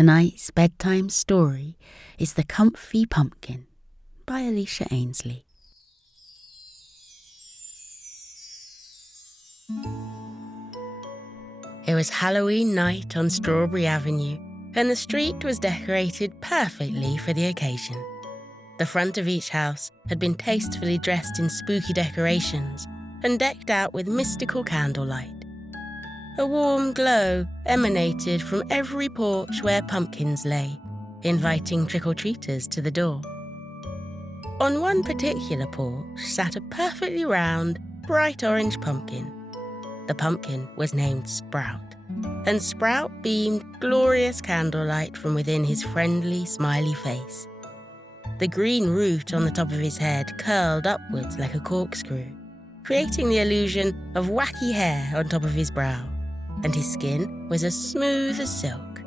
Tonight's bedtime story is The Comfy Pumpkin by Alicia Ainsley. It was Halloween night on Strawberry Avenue, and the street was decorated perfectly for the occasion. The front of each house had been tastefully dressed in spooky decorations and decked out with mystical candlelight. A warm glow emanated from every porch where pumpkins lay, inviting trick-or-treaters to the door. On one particular porch sat a perfectly round, bright orange pumpkin. The pumpkin was named Sprout, and Sprout beamed glorious candlelight from within his friendly, smiley face. The green root on the top of his head curled upwards like a corkscrew, creating the illusion of wacky hair on top of his brow, and his skin was as smooth as silk.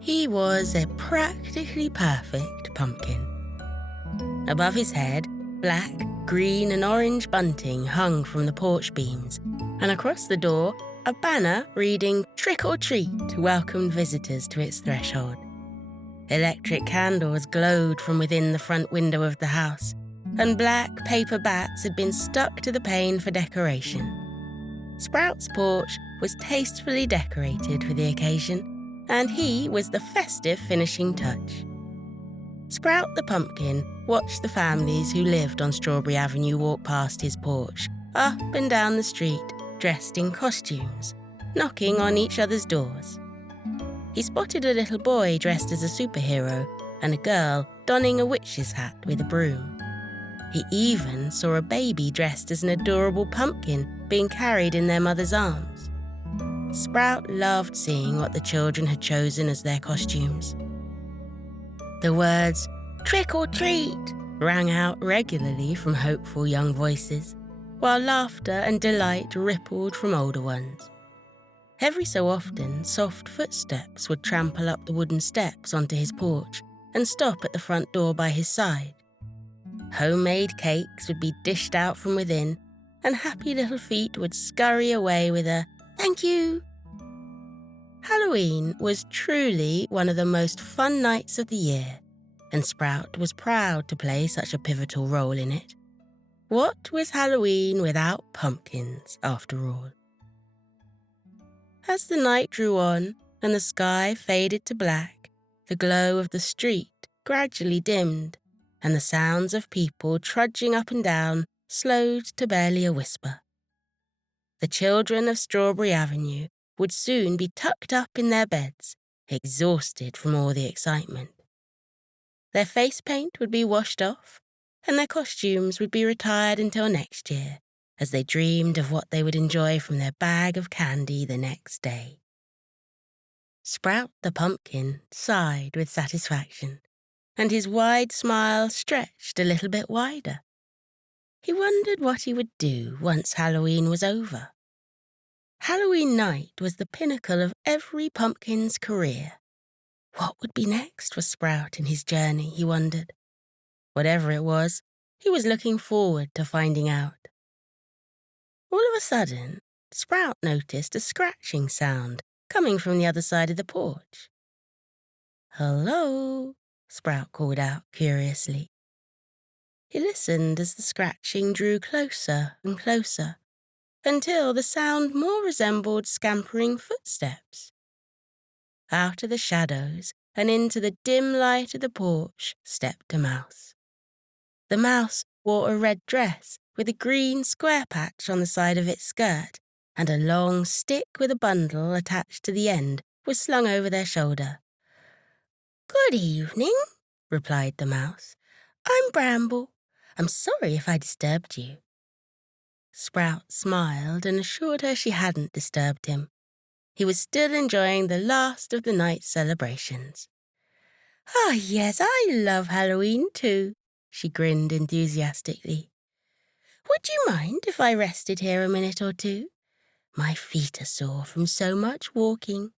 He was a practically perfect pumpkin. Above his head, black, green and orange bunting hung from the porch beams, and across the door, a banner reading "Trick or Treat" welcomed visitors to its threshold. Electric candles glowed from within the front window of the house, and black paper bats had been stuck to the pane for decoration. Sprout's porch was tastefully decorated for the occasion, and he was the festive finishing touch. Sprout the pumpkin watched the families who lived on Strawberry Avenue walk past his porch, up and down the street, dressed in costumes, knocking on each other's doors. He spotted a little boy dressed as a superhero and a girl donning a witch's hat with a broom. He even saw a baby dressed as an adorable pumpkin being carried in their mother's arms. Sprout loved seeing what the children had chosen as their costumes. The words "trick or treat" rang out regularly from hopeful young voices, while laughter and delight rippled from older ones. Every so often, soft footsteps would trample up the wooden steps onto his porch and stop at the front door by his side. Homemade cakes would be dished out from within, and happy little feet would scurry away with a "thank you." Halloween was truly one of the most fun nights of the year, and Sprout was proud to play such a pivotal role in it. What was Halloween without pumpkins, after all? As the night drew on and the sky faded to black, the glow of the street gradually dimmed, and the sounds of people trudging up and down slowed to barely a whisper. The children of Strawberry Avenue would soon be tucked up in their beds, exhausted from all the excitement. Their face paint would be washed off, and their costumes would be retired until next year, as they dreamed of what they would enjoy from their bag of candy the next day. Sprout the pumpkin sighed with satisfaction, and his wide smile stretched a little bit wider. He wondered what he would do once Halloween was over. Halloween night was the pinnacle of every pumpkin's career. What would be next for Sprout in his journey, he wondered. Whatever it was, he was looking forward to finding out. All of a sudden, Sprout noticed a scratching sound coming from the other side of the porch. "Hello?" Sprout called out curiously. He listened as the scratching drew closer and closer, until the sound more resembled scampering footsteps. Out of the shadows and into the dim light of the porch stepped a mouse. The mouse wore a red dress with a green square patch on the side of its skirt, and a long stick with a bundle attached to the end was slung over their shoulder. "Good evening," replied the mouse. "I'm Bramble. I'm sorry if I disturbed you." Sprout smiled and assured her she hadn't disturbed him. He was still enjoying the last of the night's celebrations. "Ah, yes, I love Halloween too," she grinned enthusiastically. "Would you mind if I rested here a minute or two? My feet are sore from so much walking."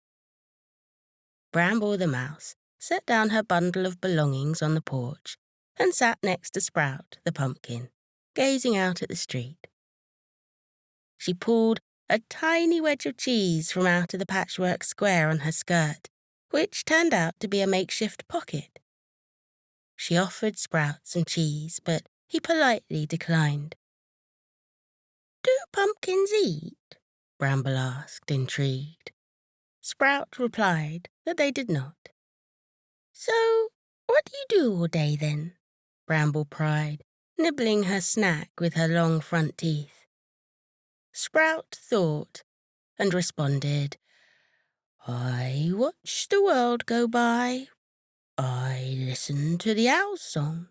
Bramble the mouse set down her bundle of belongings on the porch and sat next to Sprout the pumpkin, gazing out at the street. She pulled a tiny wedge of cheese from out of the patchwork square on her skirt which turned out to be a makeshift pocket. She offered Sprout some cheese, but he politely declined. "Do pumpkins eat?" Bramble asked, intrigued. Sprout replied that they did not. "So, what do you do all day then?" Bramble pried, nibbling her snack with her long front teeth. Sprout thought and responded, "I watch the world go by. I listen to the owl's song.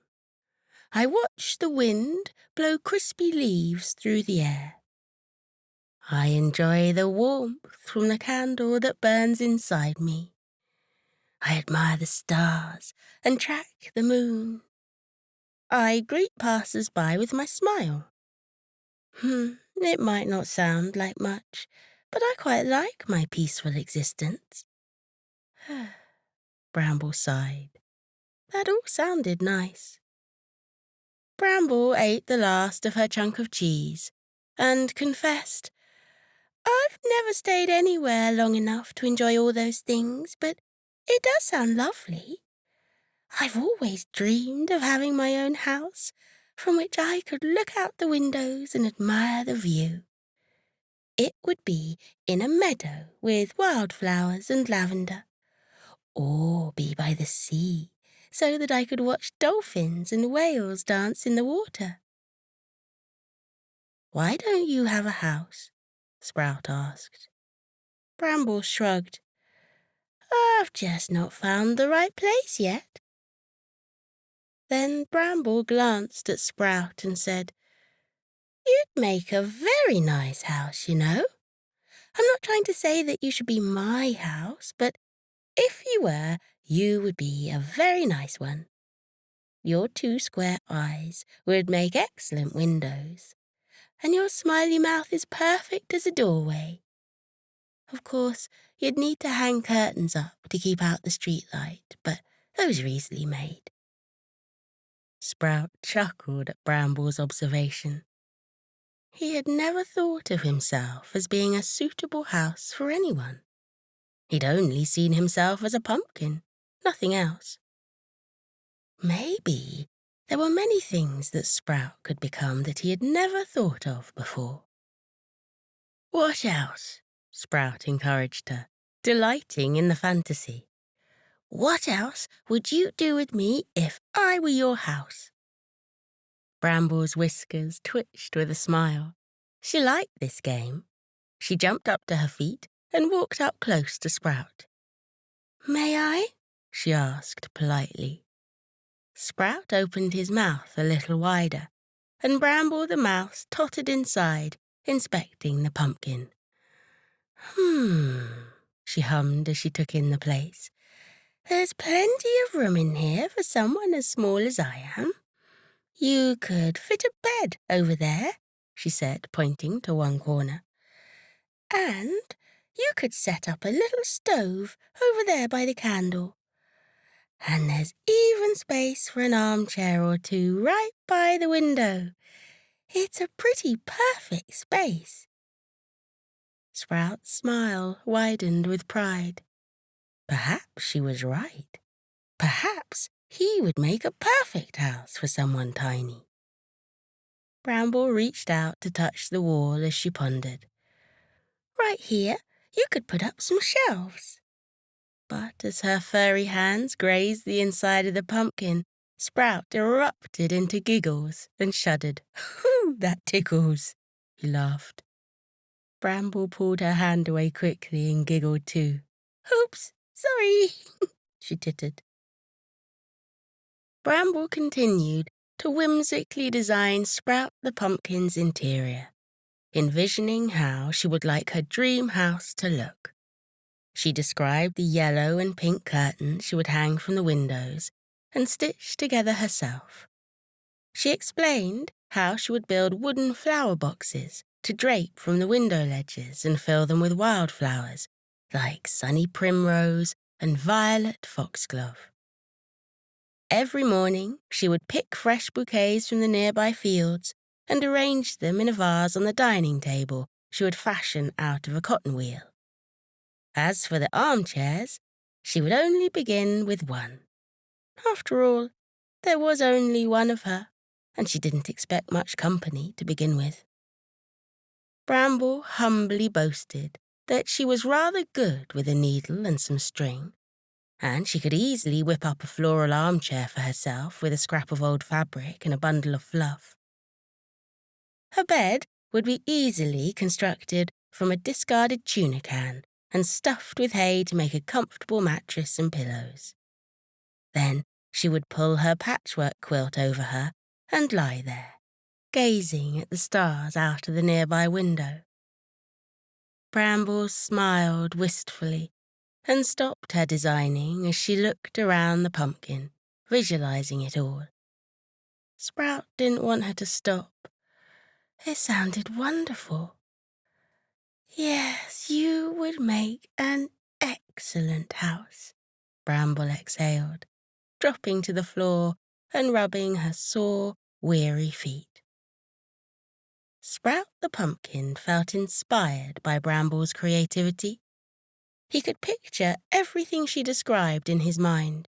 I watch the wind blow crispy leaves through the air. I enjoy the warmth from the candle that burns inside me. I admire the stars and track the moon. I greet passers-by with my smile. It might not sound like much, but I quite like my peaceful existence." Bramble sighed. That all sounded nice. Bramble ate the last of her chunk of cheese and confessed, "I've never stayed anywhere long enough to enjoy all those things, but it does sound lovely. I've always dreamed of having my own house from which I could look out the windows and admire the view. It would be in a meadow with wildflowers and lavender, or be by the sea so that I could watch dolphins and whales dance in the water." "Why don't you have a house?" Sprout asked. Bramble shrugged. "I've just not found the right place yet." Then Bramble glanced at Sprout and said, "You'd make a very nice house, you know. I'm not trying to say that you should be my house, but if you were, you would be a very nice one. Your 2 square eyes would make excellent windows, and your smiley mouth is perfect as a doorway. Of course, you'd need to hang curtains up to keep out the streetlight, but those are easily made." Sprout chuckled at Bramble's observation. He had never thought of himself as being a suitable house for anyone. He'd only seen himself as a pumpkin, nothing else. Maybe there were many things that Sprout could become that he had never thought of before. "What else?" Sprout encouraged her, delighting in the fantasy. "What else would you do with me if I were your house?" Bramble's whiskers twitched with a smile. She liked this game. She jumped up to her feet and walked up close to Sprout. "May I?" she asked politely. Sprout opened his mouth a little wider, and Bramble the mouse tottered inside, inspecting the pumpkin. She hummed as she took in the place. "There's plenty of room in here for someone as small as I am. You could fit a bed over there," she said, pointing to one corner. "And you could set up a little stove over there by the candle. And there's even space for an armchair or 2 right by the window. It's a pretty perfect space." Sprout's smile widened with pride. Perhaps she was right. Perhaps he would make a perfect house for someone tiny. Bramble reached out to touch the wall as she pondered. "Right here, you could put up some shelves." But as her furry hands grazed the inside of the pumpkin, Sprout erupted into giggles and shuddered. "That tickles," he laughed. Bramble pulled her hand away quickly and giggled too. "Oops, sorry," she tittered. Bramble continued to whimsically design Sprout the pumpkin's interior, envisioning how she would like her dream house to look. She described the yellow and pink curtains she would hang from the windows and stitch together herself. She explained how she would build wooden flower boxes to drape from the window ledges and fill them with wildflowers like sunny primrose and violet foxglove. Every morning, she would pick fresh bouquets from the nearby fields and arrange them in a vase on the dining table she would fashion out of a cotton wheel. As for the armchairs, she would only begin with one. After all, there was only one of her, and she didn't expect much company to begin with. Bramble humbly boasted that she was rather good with a needle and some string, and she could easily whip up a floral armchair for herself with a scrap of old fabric and a bundle of fluff. Her bed would be easily constructed from a discarded tuna can and stuffed with hay to make a comfortable mattress and pillows. Then she would pull her patchwork quilt over her and lie there, gazing at the stars out of the nearby window. Bramble smiled wistfully and stopped her designing as she looked around the pumpkin, visualizing it all. Sprout didn't want her to stop. It sounded wonderful. Yes, you would make an excellent house, Bramble exhaled, dropping to the floor and rubbing her sore, weary feet. Sprout the pumpkin felt inspired by Bramble's creativity. He could picture everything she described in his mind.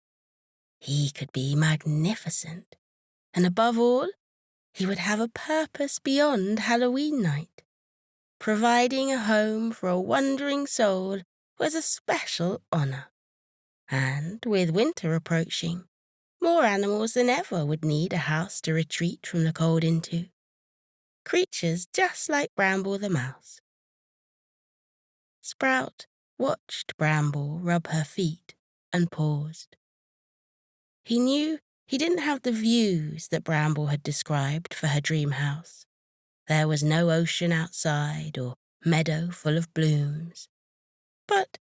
He could be magnificent, and above all, he would have a purpose beyond Halloween night. Providing a home for a wandering soul was a special honor. And with winter approaching, more animals than ever would need a house to retreat from the cold into. Creatures just like Bramble the mouse. Sprout watched Bramble rub her feet and paused. He knew he didn't have the views that Bramble had described for her dream house. There was no ocean outside or meadow full of blooms. But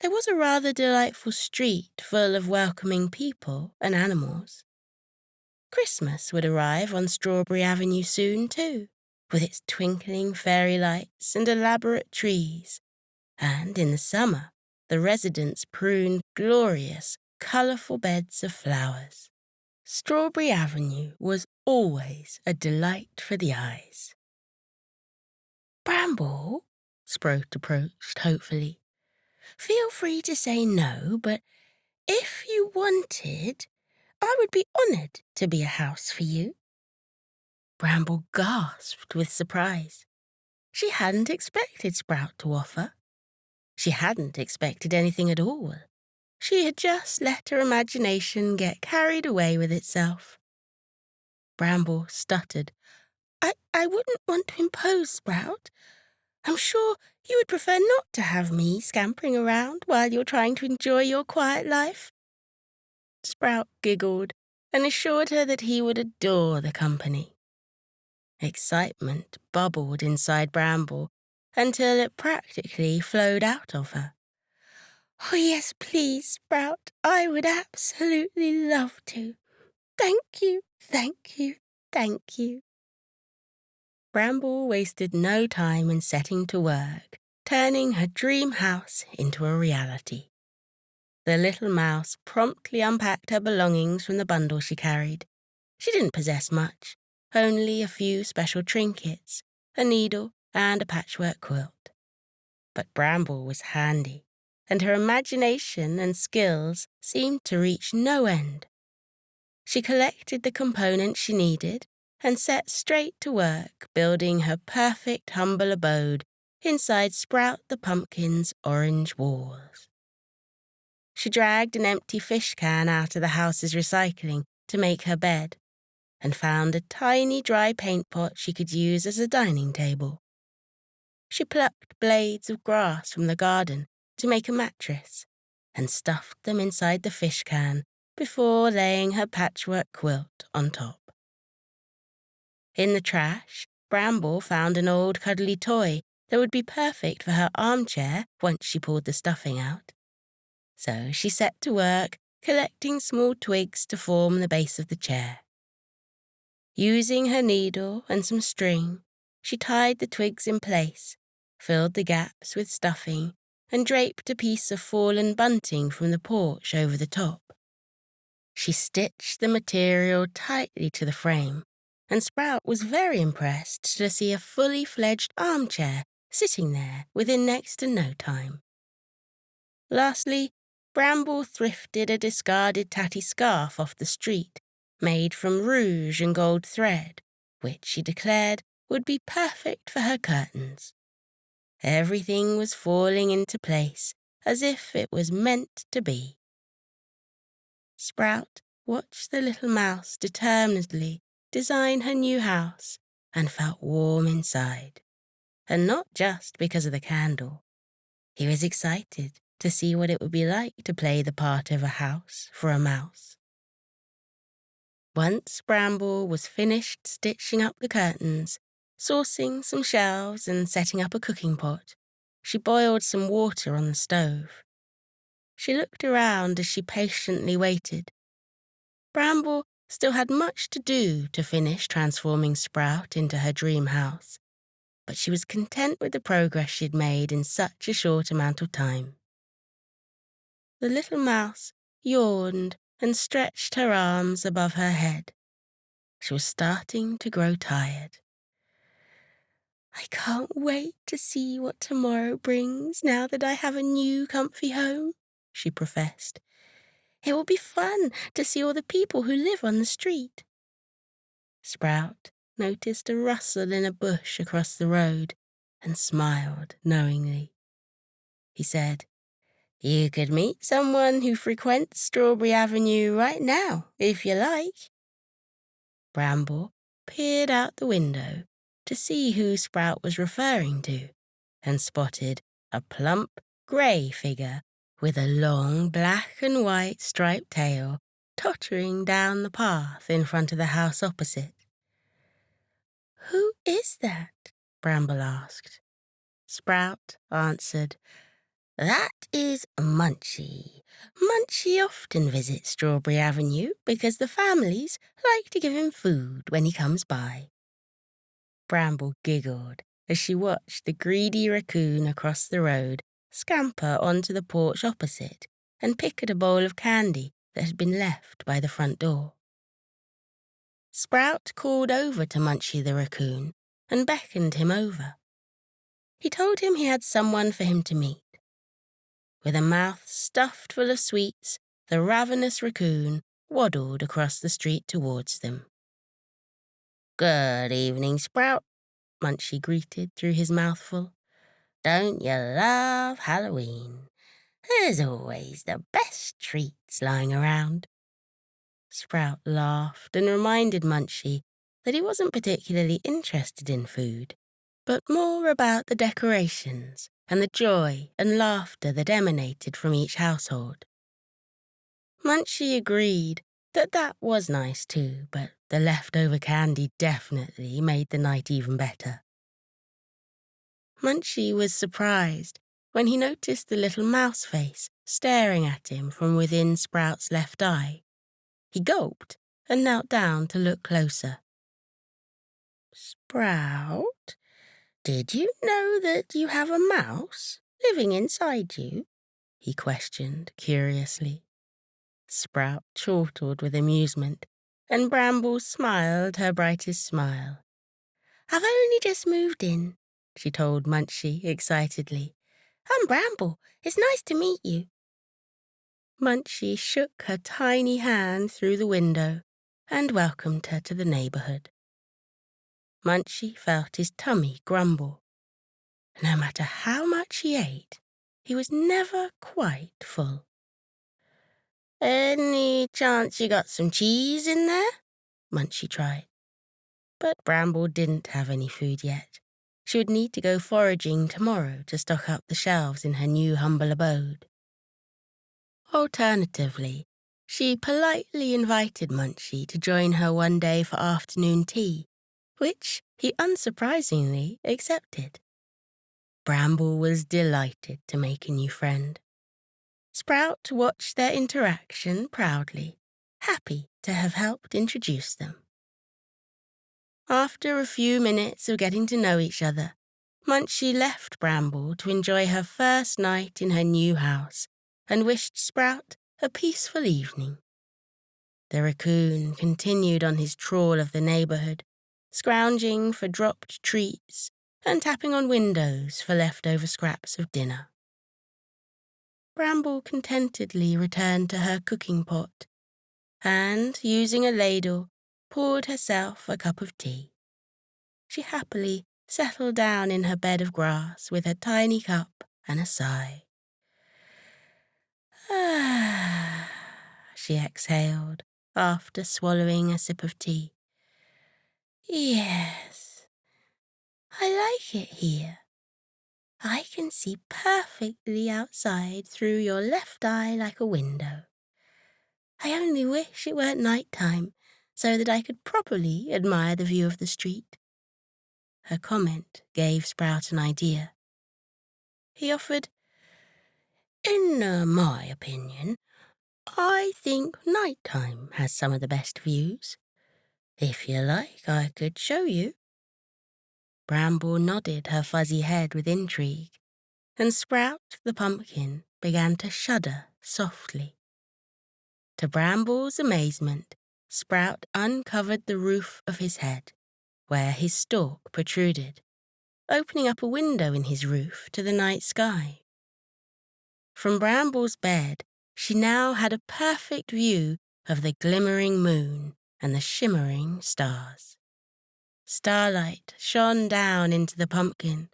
there was a rather delightful street full of welcoming people and animals. Christmas would arrive on Strawberry Avenue soon, too, with its twinkling fairy lights and elaborate trees. And in the summer, the residents pruned glorious, colourful beds of flowers. Strawberry Avenue was always a delight for the eyes. Bramble, Sprout approached hopefully. Feel free to say no, but if you wanted, I would be honoured to be a house for you. Bramble gasped with surprise. She hadn't expected Sprout to offer. She hadn't expected anything at all. She had just let her imagination get carried away with itself. Bramble stuttered. I wouldn't want to impose, Sprout. I'm sure you would prefer not to have me scampering around while you're trying to enjoy your quiet life. Sprout giggled and assured her that he would adore the company. Excitement bubbled inside Bramble until it practically flowed out of her. Oh, yes, please, Sprout. I would absolutely love to. Thank you, thank you, thank you. Bramble wasted no time in setting to work, turning her dream house into a reality. The little mouse promptly unpacked her belongings from the bundle she carried. She didn't possess much, only a few special trinkets, a needle and a patchwork quilt. But Bramble was handy, and her imagination and skills seemed to reach no end. She collected the components she needed and set straight to work building her perfect humble abode inside Sprout the Pumpkin's orange walls. She dragged an empty fish can out of the house's recycling to make her bed and found a tiny dry paint pot she could use as a dining table. She plucked blades of grass from the garden to make a mattress and stuffed them inside the fish can before laying her patchwork quilt on top. In the trash, Bramble found an old cuddly toy that would be perfect for her armchair once she pulled the stuffing out. So she set to work collecting small twigs to form the base of the chair. Using her needle and some string, she tied the twigs in place, filled the gaps with stuffing, and draped a piece of fallen bunting from the porch over the top. She stitched the material tightly to the frame, and Sprout was very impressed to see a fully fledged armchair sitting there within next to no time. Lastly, Bramble thrifted a discarded tatty scarf off the street, made from rouge and gold thread, which she declared would be perfect for her curtains. Everything was falling into place, as if it was meant to be. Sprout watched the little mouse determinedly design her new house and felt warm inside. And not just because of the candle. He was excited to see what it would be like to play the part of a house for a mouse. Once Bramble was finished stitching up the curtains, sourcing some shelves and setting up a cooking pot, she boiled some water on the stove. She looked around as she patiently waited. Bramble still had much to do to finish transforming Sprout into her dream house, but she was content with the progress she'd made in such a short amount of time. The little mouse yawned and stretched her arms above her head. She was starting to grow tired. "I can't wait to see what tomorrow brings now that I have a new comfy home," she professed. "It will be fun to see all the people who live on the street." Sprout noticed a rustle in a bush across the road and smiled knowingly. He said, "You could meet someone who frequents Strawberry Avenue right now, if you like." Bramble peered out the window to see who Sprout was referring to and spotted a plump grey figure with a long black and white striped tail tottering down the path in front of the house opposite. "Who is that?" Bramble asked. Sprout answered, "That is Munchie. Munchie often visits Strawberry Avenue because the families like to give him food when he comes by." Bramble giggled as she watched the greedy raccoon across the road scamper onto the porch opposite and pick at a bowl of candy that had been left by the front door. Sprout called over to Munchie the raccoon and beckoned him over. He told him he had someone for him to meet. With a mouth stuffed full of sweets, the ravenous raccoon waddled across the street towards them. "Good evening, Sprout," Munchie greeted through his mouthful. "Don't you love Halloween? There's always the best treats lying around." Sprout laughed and reminded Munchie that he wasn't particularly interested in food, but more about the decorations and the joy and laughter that emanated from each household. Munchie agreed that was nice too, but the leftover candy definitely made the night even better. Munchie was surprised when he noticed the little mouse face staring at him from within Sprout's left eye. He gulped and knelt down to look closer. "Sprout, did you know that you have a mouse living inside you?" he questioned curiously. Sprout chortled with amusement, and Bramble smiled her brightest smile. "I've only just moved in," she told Munchie excitedly. "I'm Bramble. It's nice to meet you." Munchie shook her tiny hand through the window and welcomed her to the neighborhood. Munchie felt his tummy grumble. No matter how much he ate, he was never quite full. "Any chance you got some cheese in there?" Munchie tried. But Bramble didn't have any food yet. She would need to go foraging tomorrow to stock up the shelves in her new humble abode. Alternatively, she politely invited Munchie to join her one day for afternoon tea, which he unsurprisingly accepted. Bramble was delighted to make a new friend. Sprout watched their interaction proudly, happy to have helped introduce them. After a few minutes of getting to know each other, Munchie left Bramble to enjoy her first night in her new house and wished Sprout a peaceful evening. The raccoon continued on his trawl of the neighborhood, scrounging for dropped treats and tapping on windows for leftover scraps of dinner. Bramble contentedly returned to her cooking pot and, using a ladle, poured herself a cup of tea. She happily settled down in her bed of grass with her tiny cup and a sigh. Ah, she exhaled after swallowing a sip of tea. Yes, I like it here. I can see perfectly outside through your left eye like a window. I only wish it weren't night time so that I could properly admire the view of the street. Her comment gave Sprout an idea. He offered, In my opinion, I think nighttime has some of the best views. If you like, I could show you. Bramble nodded her fuzzy head with intrigue, and Sprout the pumpkin began to shudder softly. To Bramble's amazement, Sprout uncovered the roof of his head, where his stalk protruded, opening up a window in his roof to the night sky. From Bramble's bed, she now had a perfect view of the glimmering moon and the shimmering stars. Starlight shone down into the pumpkin,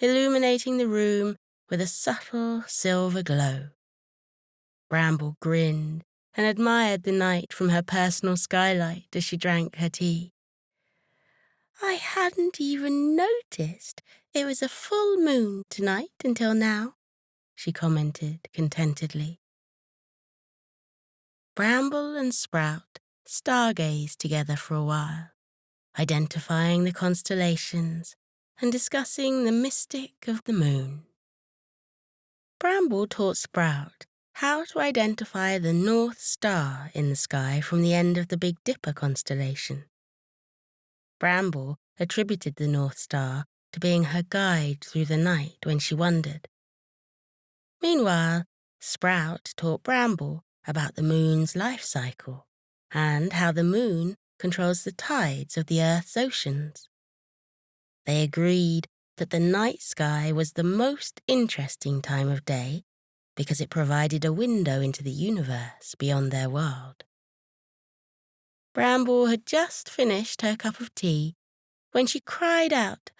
illuminating the room with a subtle silver glow. Bramble grinned and admired the night from her personal skylight as she drank her tea. I hadn't even noticed it was a full moon tonight until now, she commented contentedly. Bramble and Sprout stargazed together for a while, identifying the constellations and discussing the mystic of the moon. Bramble taught Sprout how to identify the North Star in the sky from the end of the Big Dipper constellation. Bramble attributed the North Star to being her guide through the night when she wandered. Meanwhile, Sprout taught Bramble about the moon's life cycle and how the moon controls the tides of the Earth's oceans. They agreed that the night sky was the most interesting time of day because it provided a window into the universe beyond their world. Bramble had just finished her cup of tea when she cried out,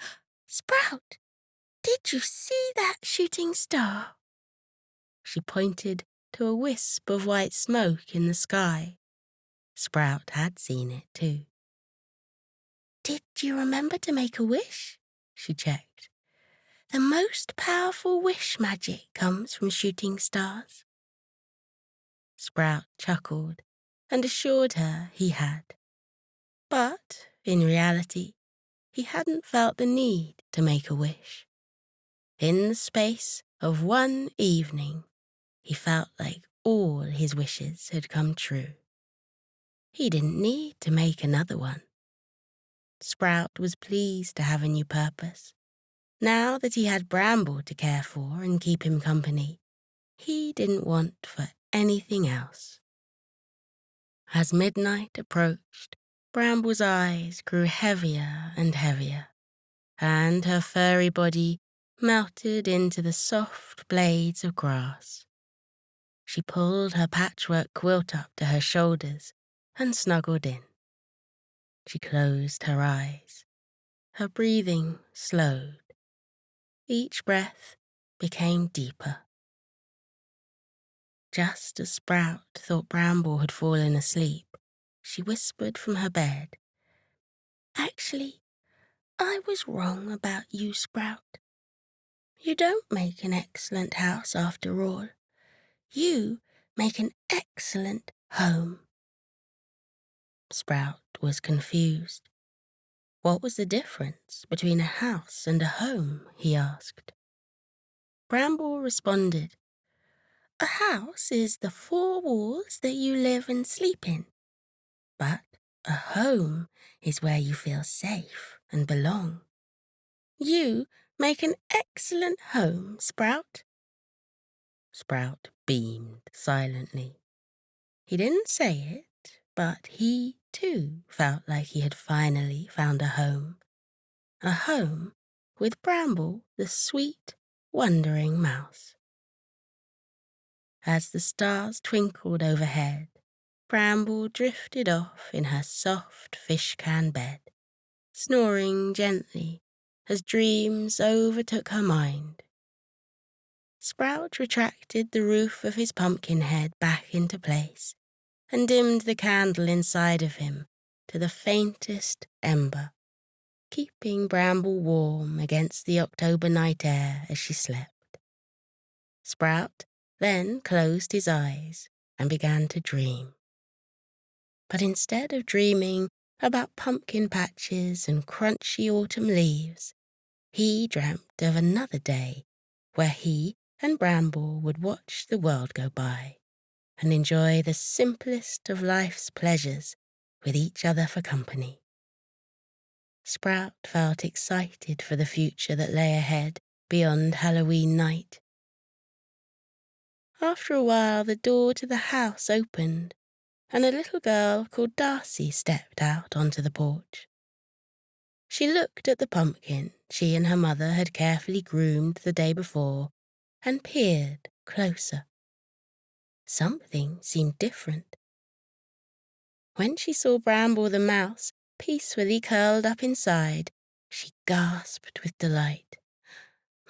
"Sprout, did you see that shooting star?" She pointed to a wisp of white smoke in the sky. Sprout had seen it too. "Did you remember to make a wish?" she checked. "The most powerful wish magic comes from shooting stars." Sprout chuckled and assured her he had. But, in reality, he hadn't felt the need to make a wish. In the space of one evening, he felt like all his wishes had come true. He didn't need to make another one. Sprout was pleased to have a new purpose. Now that he had Bramble to care for and keep him company, he didn't want for anything else. As midnight approached, Bramble's eyes grew heavier and heavier, and her furry body melted into the soft blades of grass. She pulled her patchwork quilt up to her shoulders and snuggled in. She closed her eyes. Her breathing slowed. Each breath became deeper. Just as Sprout thought Bramble had fallen asleep, she whispered from her bed, "Actually, I was wrong about you, Sprout. You don't make an excellent house after all. You make an excellent home." Sprout was confused. What was the difference between a house and a home, he asked. Bramble responded, "A house is the four walls that you live and sleep in, but a home is where you feel safe and belong. You make an excellent home, Sprout." Sprout beamed silently. He didn't say it, but he, too, felt like he had finally found a home. A home with Bramble, the sweet, wandering mouse. As the stars twinkled overhead, Bramble drifted off in her soft fish-can bed, snoring gently as dreams overtook her mind. Sprout retracted the roof of his pumpkin head back into place and dimmed the candle inside of him to the faintest ember, keeping Bramble warm against the October night air as she slept. Sprout then closed his eyes and began to dream. But instead of dreaming about pumpkin patches and crunchy autumn leaves, he dreamt of another day where he and Bramble would watch the world go by and enjoy the simplest of life's pleasures with each other for company. Sprout felt excited for the future that lay ahead beyond Halloween night. After a while, the door to the house opened, and a little girl called Darcy stepped out onto the porch. She looked at the pumpkin she and her mother had carefully groomed the day before and peered closer. Something seemed different. When she saw Bramble the mouse peacefully curled up inside, she gasped with delight.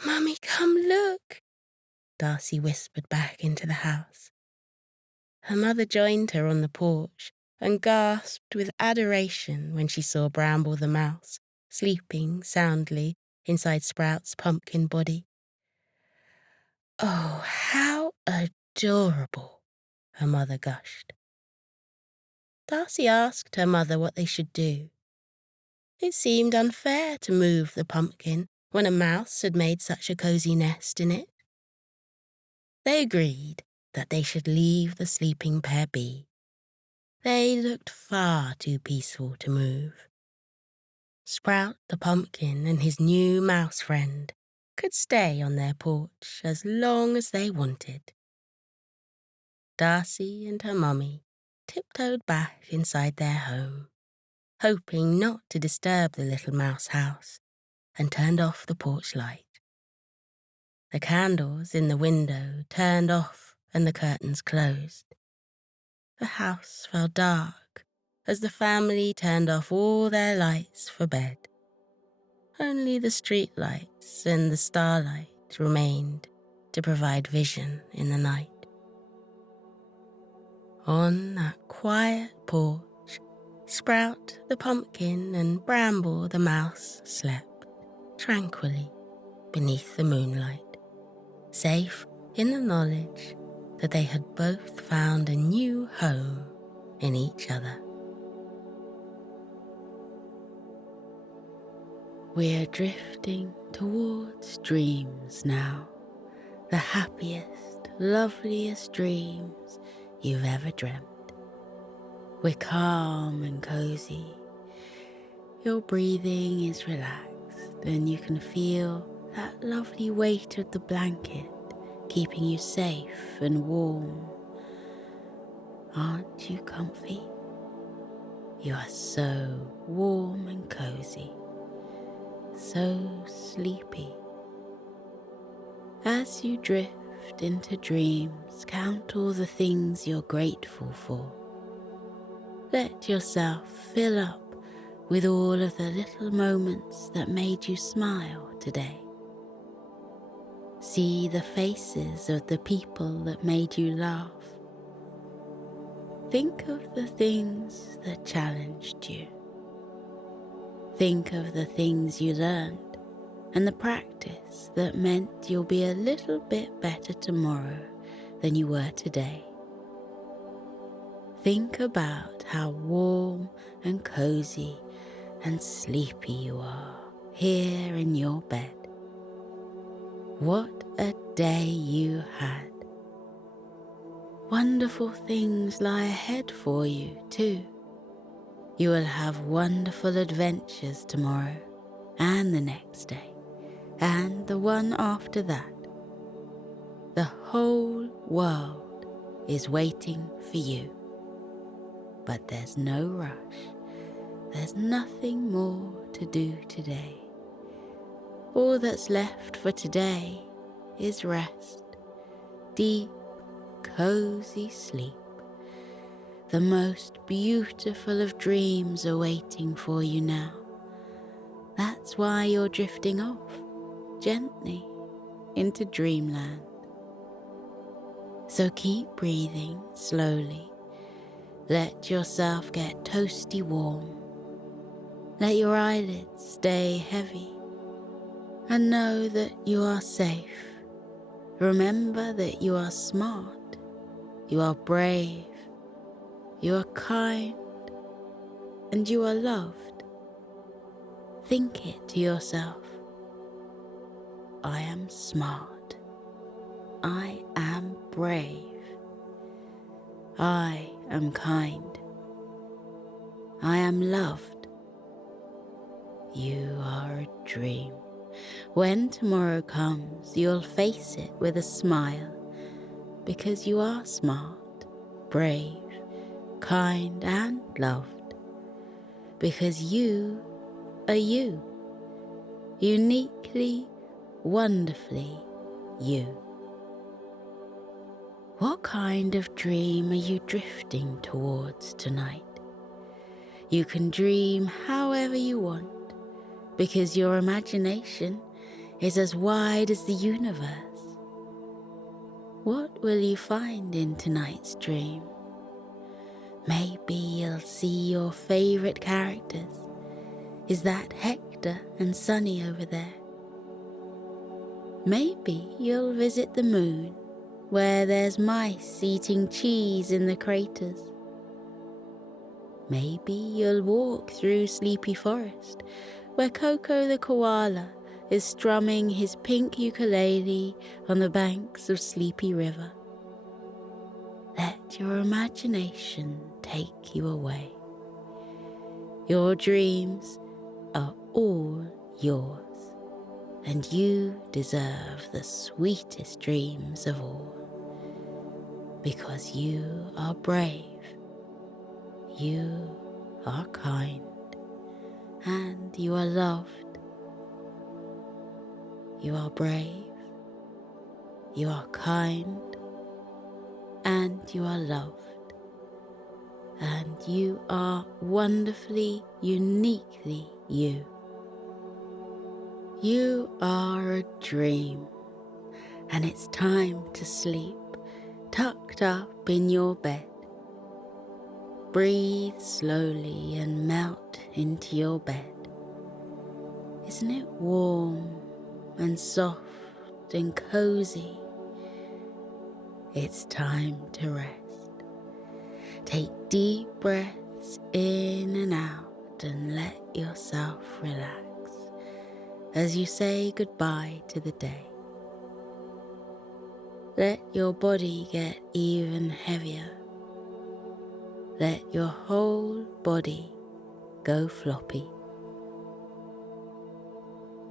"Mummy, come look," Darcy whispered back into the house. Her mother joined her on the porch and gasped with adoration when she saw Bramble the mouse sleeping soundly inside Sprout's pumpkin body. "Oh, how adorable," her mother gushed. Darcy asked her mother what they should do. It seemed unfair to move the pumpkin when a mouse had made such a cozy nest in it. They agreed that they should leave the sleeping pair be. They looked far too peaceful to move. Sprout the pumpkin and his new mouse friend could stay on their porch as long as they wanted. Darcy and her mummy tiptoed back inside their home, hoping not to disturb the little mouse house, and turned off the porch light. The candles in the window turned off and the curtains closed. The house fell dark as the family turned off all their lights for bed. Only the street lights and the starlight remained to provide vision in the night. On that quiet porch, Sprout the pumpkin and Bramble the mouse slept tranquilly beneath the moonlight, safe in the knowledge that they had both found a new home in each other. We're drifting towards dreams now, the happiest, loveliest dreams you've ever dreamt. We're calm and cozy. Your breathing is relaxed and you can feel that lovely weight of the blanket keeping you safe and warm. Aren't you comfy? You are so warm and cozy, so sleepy. As you drift into dreams, count all the things you're grateful for. Let yourself fill up with all of the little moments that made you smile today. See the faces of the people that made you laugh. Think of the things that challenged you. Think of the things you learned and the practice that meant you'll be a little bit better tomorrow than you were today. Think about how warm and cozy and sleepy you are here in your bed. What a day you had. Wonderful things lie ahead for you too. You will have wonderful adventures tomorrow and the next day and the one after that. The whole world is waiting for you. But there's no rush. There's nothing more to do today. All that's left for today is rest, deep cozy sleep. The most beautiful of dreams are waiting for you now. That's why you're drifting off, gently, into dreamland. So keep breathing slowly. Let yourself get toasty warm. Let your eyelids stay heavy. And know that you are safe. Remember that you are smart. You are brave. You are kind. And you are loved. Think it to yourself. I am smart. I am brave. I am kind. I am loved. You are a dream. When tomorrow comes, you'll face it with a smile, because you are smart, brave, kind, and loved. Because you are you, uniquely, wonderfully you. What kind of dream are you drifting towards tonight? You can dream however you want, because your imagination is as wide as the universe. What will you find in tonight's dream? Maybe you'll see your favourite characters. Is that Hector and Sunny over there? Maybe you'll visit the moon, where there's mice eating cheese in the craters. Maybe you'll walk through Sleepy Forest, where Coco the koala is strumming his pink ukulele on the banks of Sleepy River. Let your imagination take you away. Your dreams are all yours, and you deserve the sweetest dreams of all, because you are brave, you are kind, and you are loved. You are brave, you are kind, and you are loved. And you are wonderfully, uniquely you. You are a dream, and it's time to sleep, tucked up in your bed. Breathe slowly and melt into your bed. Isn't it warm and soft and cozy? It's time to rest. Take deep breaths in and out and let yourself relax as you say goodbye to the day. Let your body get even heavier. Let your whole body go floppy.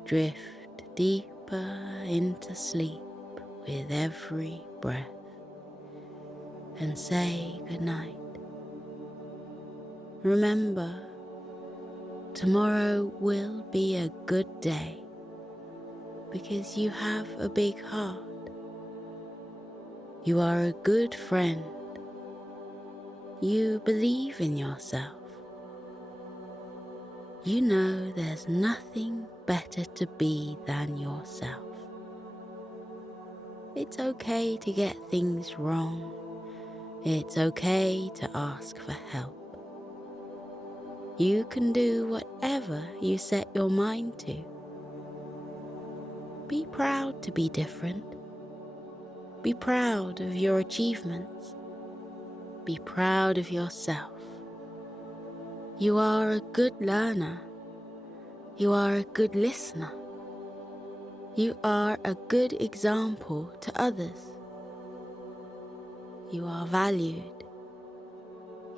Drift deeper into sleep with every breath and say goodnight. Remember, tomorrow will be a good day because you have a big heart. You are a good friend. You believe in yourself. You know there's nothing better to be than yourself. It's okay to get things wrong. It's okay to ask for help. You can do whatever you set your mind to. Be proud to be different. Be proud of your achievements. Be proud of yourself. You are a good learner. You are a good listener. You are a good example to others. You are valued.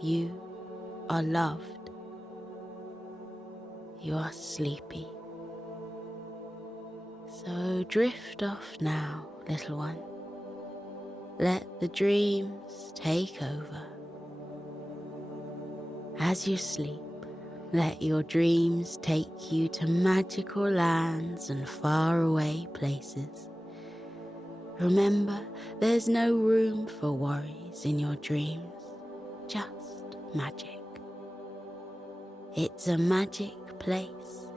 You are loved. You are sleepy. So drift off now, little one. Let the dreams take over. As you sleep, let your dreams take you to magical lands and faraway places. Remember, there's no room for worries in your dreams, just magic. It's a magic place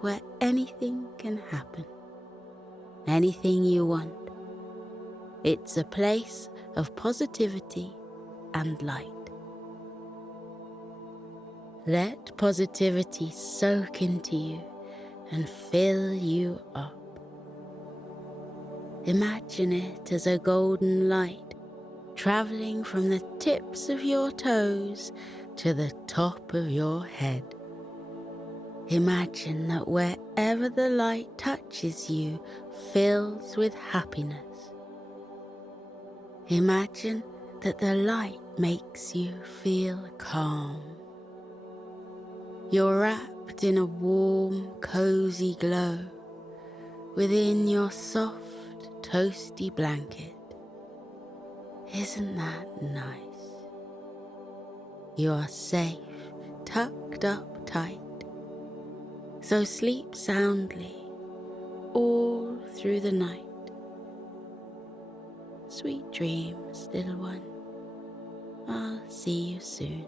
where anything can happen, anything you want. It's a place of positivity and light. Let positivity soak into you and fill you up. Imagine it as a golden light traveling from the tips of your toes to the top of your head. Imagine that wherever the light touches you fills with happiness. Imagine that the light makes you feel calm. You're wrapped in a warm, cozy glow within your soft, toasty blanket. Isn't that nice? You are safe, tucked up tight. So sleep soundly all through the night. Sweet dreams, little one. I'll see you soon.